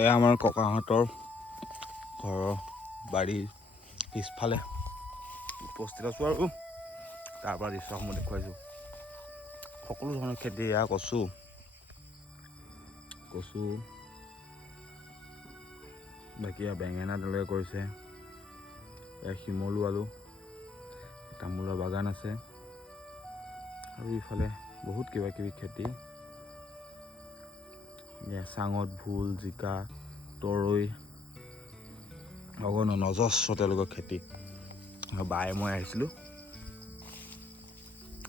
এয়া আমাৰ ককাহঁতৰ ঘৰৰ বাৰীৰ পিছফালে উপস্থিত আছোঁ আৰু তাৰ পৰা দৃশ্যসমূহ দেখুৱাইছোঁ। সকলো ধৰণৰ খেতি, এয়া কচু, বাকী বেঙেনা তেনেকৈ কৰিছে, এয়া শিমলু আলু, তামোলৰ বাগান আছে আৰু ইফালে বহুত কিবা কিবি খেতি, চাঙত ভোল, জিকা, তৰৈ, অজস্ৰ তেওঁলোকৰ খেতি। বায়ে মই আহিছিলোঁ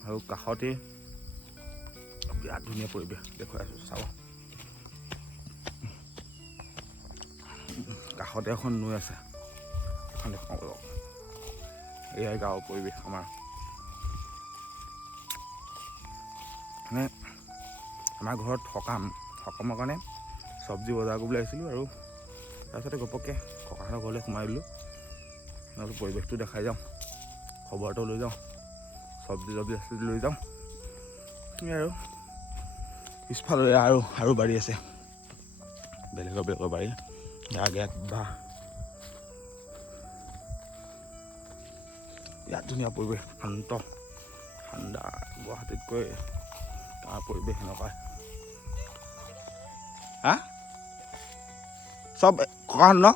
আৰু কাষতে বিৰাট ধুনীয়া পৰিৱেশ দেখুৱাই আছোঁ, চাব। কাষতে এখন নৈ আছে, এখন দেখুৱাব লওক। এয়াই গাঁৱৰ পৰিৱেশ আমাৰ। মানে আমাৰ ঘৰত সকামৰ কাৰণে চব্জি বজাৰ কৰিবলৈ আহিছিলোঁ আৰু তাৰপিছতে ঘপককৈ ককাহঁতৰ ঘৰলৈ সোমাই দিলোঁ। অলপ পৰিৱেশটো দেখাই যাওঁ, খবৰটো লৈ যাওঁ, চব্জি লৈ যাওঁ আৰু পিছফালে আৰু বাৰী আছে, বেলেগৰ বাৰী। আগে ইয়াত ধুনীয়া পৰিৱেশ, ঠাণ্ডা। গুৱাহাটীতকৈ তাৰ পৰিৱেশ এনেকুৱা। চব ককাহঁত ন?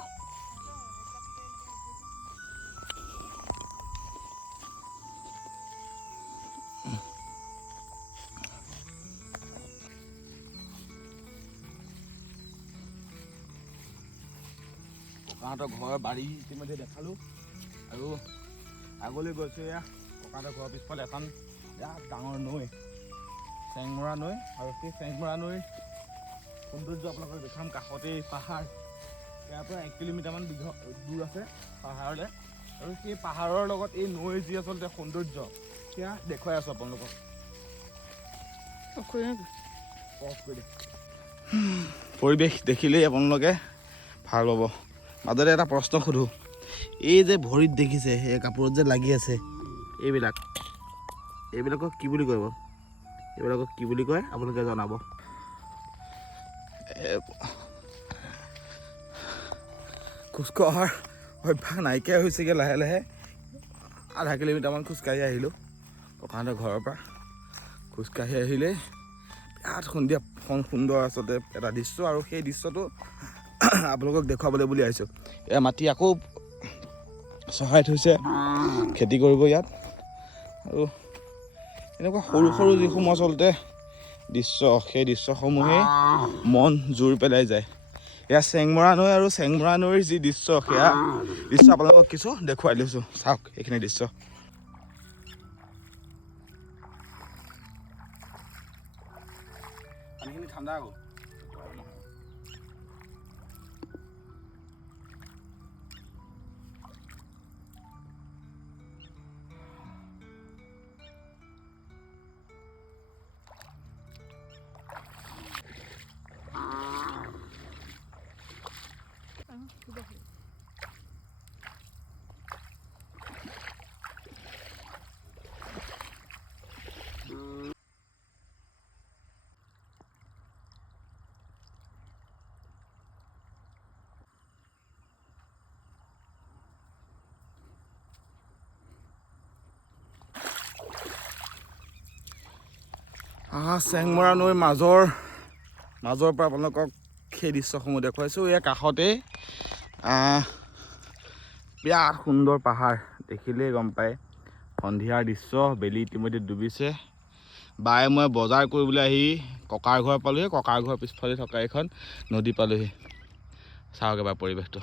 ককাহঁতৰ ঘৰৰ বাৰী ইতিমধ্যে দেখালোঁ আৰু আগলৈ গৈছোঁ। এয়া ককাহঁতৰ ঘৰৰ পিছফালে এখন ডাঙৰ নৈ, চেংমৰা নৈ, আৰু সেই চেংমৰা নৈৰ সৌন্দৰ্য আপোনালোকক দেখাম। কাষতেই পাহাৰ, ইয়াৰ পৰা 1 কিলোমিটাৰমান দূৰ আছে পাহাৰলৈ, আৰু সেই পাহাৰৰ লগত এই নৈৰ যি আচলতে সৌন্দৰ্য সেয়া দেখুৱাই আছোঁ আপোনালোকক। পৰিৱেশ দেখিলেই আপোনালোকে ভাল পাব। মাজতে এটা প্ৰশ্ন সোধোঁ, এই যে ভৰিত দেখিছে সেই কাপোৰত যে লাগি আছে এইবিলাকক কি বুলি কয়? এইবিলাকক কি বুলি কয় আপোনালোকে জনাব। খোজকঢ়াৰ অভ্যাস নাইকিয়া হৈছেগৈ লাহে লাহে। আধা কিলোমিটাৰমান খোজকাঢ়ি আহিলোঁ ককাহঁতৰ ঘৰৰ পৰা। খোজকাঢ়ি আহিলেই বিৰাট সুন্দৰ আচলতে এটা দৃশ্য, আৰু সেই দৃশ্যটো আপোনালোকক দেখুৱাবলৈ বুলি আহিছোঁ। এয়া মাটি আকৌ চহাই থৈছে খেতি কৰিব ইয়াত, আৰু এনেকুৱা সৰু সৰু যিসমূহ আচলতে দৃশ্য, সেই দৃশ্যসমূহেই মন জোৰ পেলাই যায়। এয়া চেংমৰা নৈ, আৰু চেংমৰা নৈৰ যি দৃশ্য সেয়া দৃশ্য আপোনালোকক কিছু দেখুৱাই লৈছোঁ, চাওক এইখিনি দৃশ্য। পানীখিনি ঠাণ্ডা আকৌ। চেংমৰা নৈৰ মাজৰ পৰা আপোনালোকক সেই দৃশ্যসমূহ দেখুৱাইছোঁ। এই কাষতেই বিৰাট সুন্দৰ পাহাৰ, দেখিলেই গম পায় সন্ধিয়াৰ দৃশ্য। বেলি ইতিমধ্যে ডুবিছে। বায়ে মই বজাৰ কৰিবলৈ আহি ককাৰ ঘৰ পালোঁহি, ককাৰ ঘৰৰ পিছফালে থকা এখন নদী পালোঁহি। চাওক এবাৰ পৰিৱেশটো।